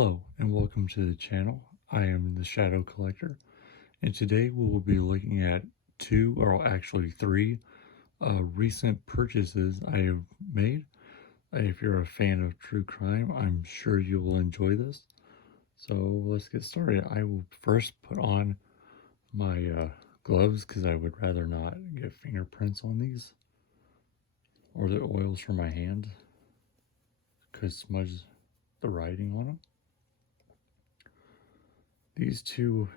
Hello and welcome to the channel. I am the Shadow Collector, and today we will be looking at three recent purchases I have made. If you're a fan of true crime, I'm sure you will enjoy this. So let's get started. I will first put on my gloves because I would rather not get fingerprints on these or the oils from my hand. Could smudge the writing on them. These two,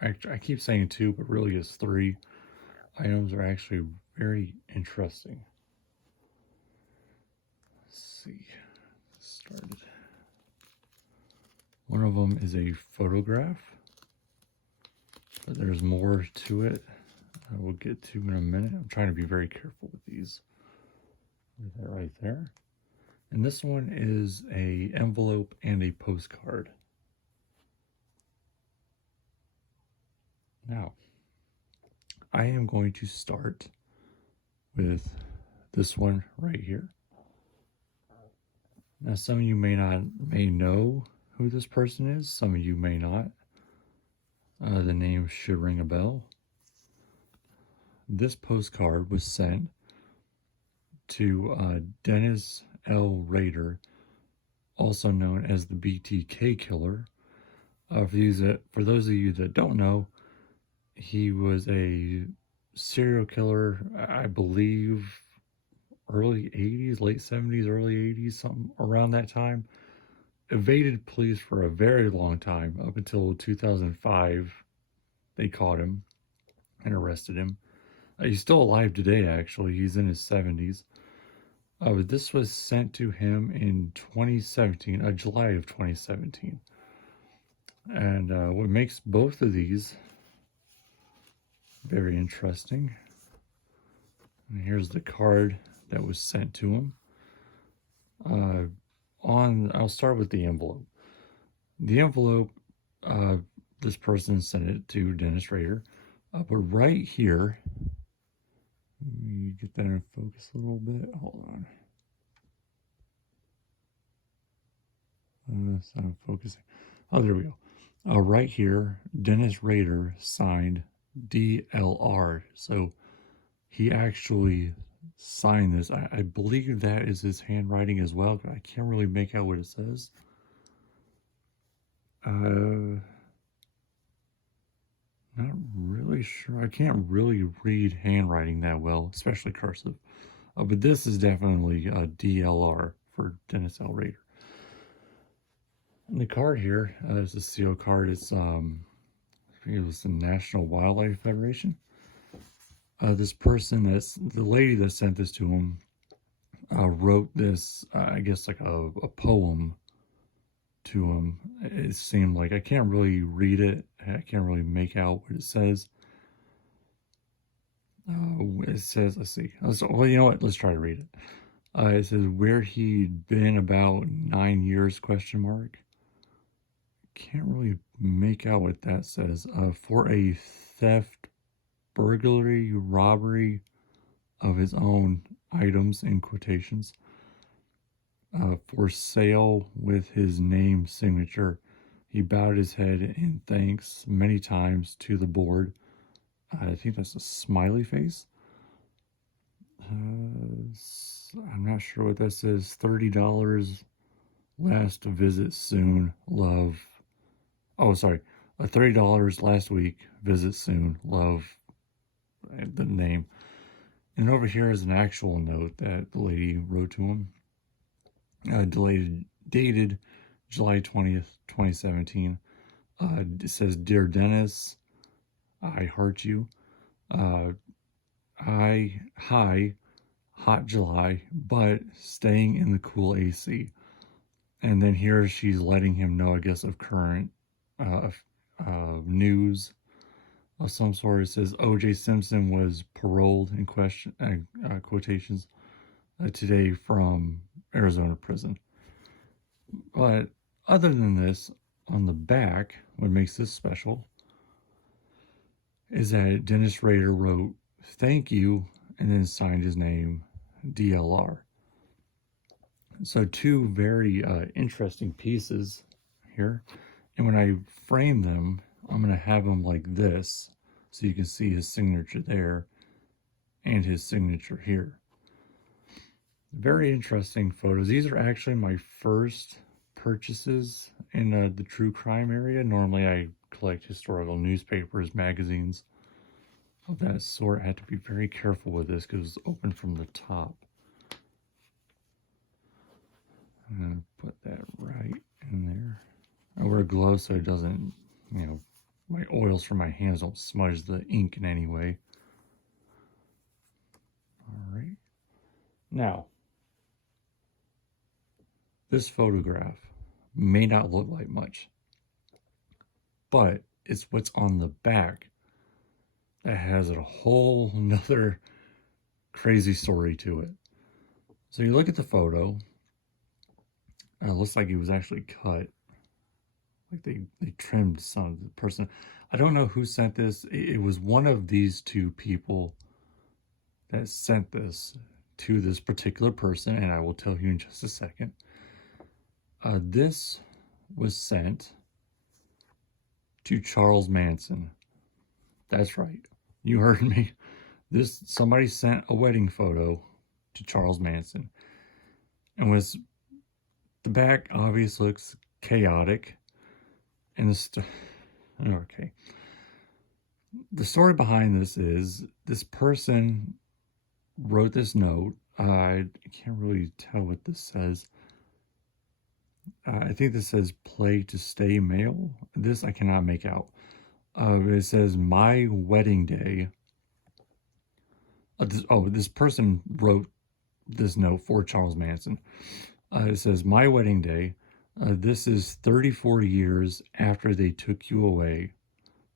I keep saying two, but really it's three items are actually very interesting. Let's see, started. One of them is a photograph, but there's more to it I will get to in a minute. I'm trying to be very careful with these. Leave that right there. And this one is a envelope and a postcard. Now, I am going to start with this one right here. Now, some of you may know who this person is. Some of you may not. The name should ring a bell. This postcard was sent to Dennis L. Rader, also known as the BTK killer. For those of you that don't know, he was a serial killer, I believe, early 80s, late 70s, early 80s, something around that time. Evaded police for a very long time, up until 2005. They caught him and arrested him. He's still alive today, actually. He's in his 70s. This was sent to him in 2017, July of 2017. And what makes both of these very interesting. And here's the card that was sent to him. I'll start with the envelope. The envelope, this person sent it to Dennis Rader. But right here, let me get that in focus a little bit. Hold on. It's not focusing. Oh, there we go. Right here, Dennis Rader signed DLR. So he actually signed this. I believe that is his handwriting as well, but I can't really make out what it says. Not really sure. I can't really read handwriting that well, especially cursive. But this is definitely a DLR for Dennis L. Rader. And the card here is a seal card. It's I think it was the National Wildlife Federation. This person, the lady that sent this to him, wrote this, I guess like a poem to him. It seemed like, I can't really read it. I can't really make out what it says. It says, let's see. Well, you know what? Let's try to read it. It says, where he'd been about 9 years, question mark. Can't really make out what that says. For a theft, burglary, robbery of his own items, in quotations, for sale with his name signature. He bowed his head in thanks many times to the board. I think that's a smiley face. I'm not sure what that says. $30. Last visit soon. Love. Oh, sorry. $30 last week. Visit soon. Love. The name. And over here is an actual note that the lady wrote to him. Dated July 20th, 2017. It says, Dear Dennis, I heart you. Hi, hot July, but staying in the cool AC. And then here she's letting him know, I guess, of current news of some sort. It says O.J. Simpson was paroled in quotations today from Arizona prison. But other than this, on the back, what makes this special is that Dennis Rader wrote thank you and then signed his name, DLR. So two very interesting pieces here. And when I frame them, I'm going to have them like this, so you can see his signature there and his signature here. Very interesting photos. These are actually my first purchases in the true crime area. Normally I collect historical newspapers, magazines of that sort. I had to be very careful with this because it's open from the top. I'm going to put that right in there. I wear gloves so it doesn't, my oils from my hands don't smudge the ink in any way. All right. Now, this photograph may not look like much, but it's what's on the back that has a whole nother crazy story to it. So you look at the photo, it looks like it was actually cut. Like they trimmed some of the person. I don't know who sent this. It was one of these two people that sent this to this particular person, and I will tell you in just a second. This was sent to Charles Manson. That's right. You heard me. Somebody sent a wedding photo to Charles Manson. And the back obviously looks chaotic. And okay. The story behind this is this person wrote this note. I can't really tell what this says. I think this says play to stay male. This I cannot make out. It says my wedding day. This person wrote this note for Charles Manson. It says my wedding day. This is 34 years after they took you away,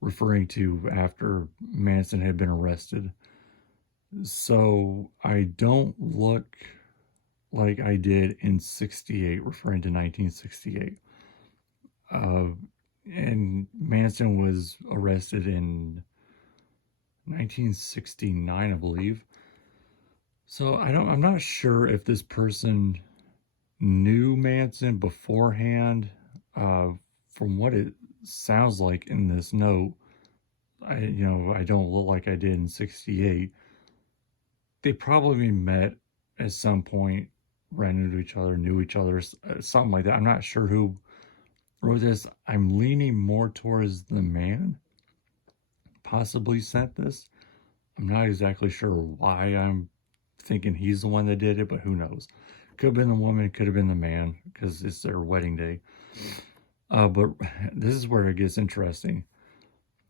referring to after Manson had been arrested. So I don't look like I did in 68, referring to 1968. And Manson was arrested in 1969, I believe. So I'm not sure if this person knew Manson beforehand. From what it sounds like in this note, I don't look like I did in 68. They probably met at some point, ran into each other, knew each other, something like that. I'm not sure who wrote this. I'm leaning more towards the man possibly sent this. I'm not exactly sure why I'm thinking he's the one that did it, but who knows? Could have been the woman, could have been the man, because it's their wedding day. But this is where it gets interesting.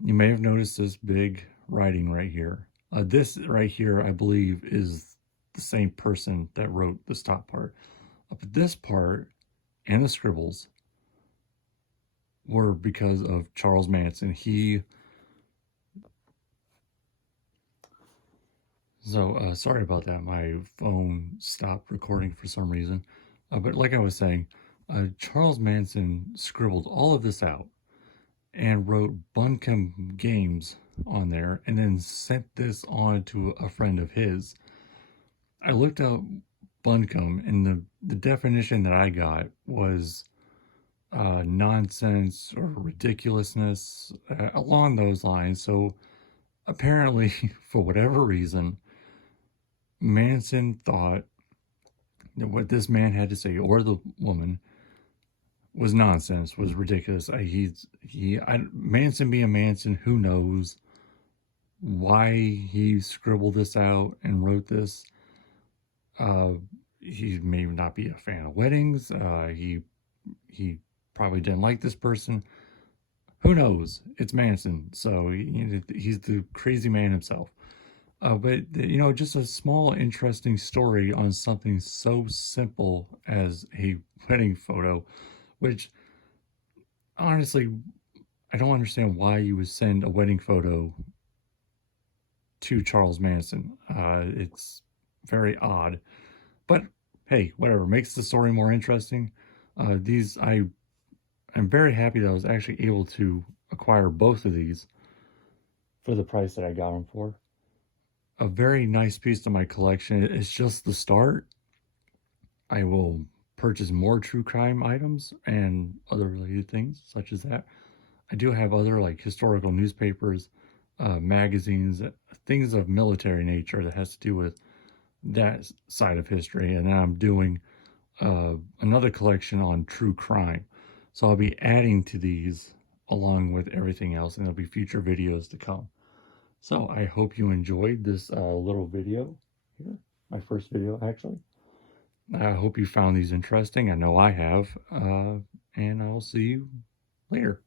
You may have noticed this big writing right here. This right here, I believe, is the same person that wrote this top part. But this part and the scribbles were because of Charles Manson. Sorry about that. My phone stopped recording for some reason. But like I was saying, Charles Manson scribbled all of this out and wrote Buncombe Games on there, and then sent this on to a friend of his. I looked up Buncombe, and the definition that I got was nonsense or ridiculousness, along those lines. So apparently, for whatever reason, Manson thought that what this man had to say, or the woman, was nonsense, was ridiculous. Manson being Manson, who knows why he scribbled this out and wrote this. He may not be a fan of weddings. He probably didn't like this person. Who knows? It's Manson, so he's the crazy man himself. But just a small, interesting story on something so simple as a wedding photo, which honestly, I don't understand why you would send a wedding photo to Charles Manson. It's very odd, but hey, whatever, makes the story more interesting. I'm very happy that I was actually able to acquire both of these for the price that I got them for. A very nice piece to my collection. It's just the start. I will purchase more true crime items and other related things such as that. I do have other like historical newspapers, magazines, things of military nature that has to do with that side of history. And then I'm doing another collection on true crime. So I'll be adding to these along with everything else, and there'll be future videos to come. So I hope you enjoyed this little video here, my first video actually. I hope you found these interesting. I know I have, and I'll see you later.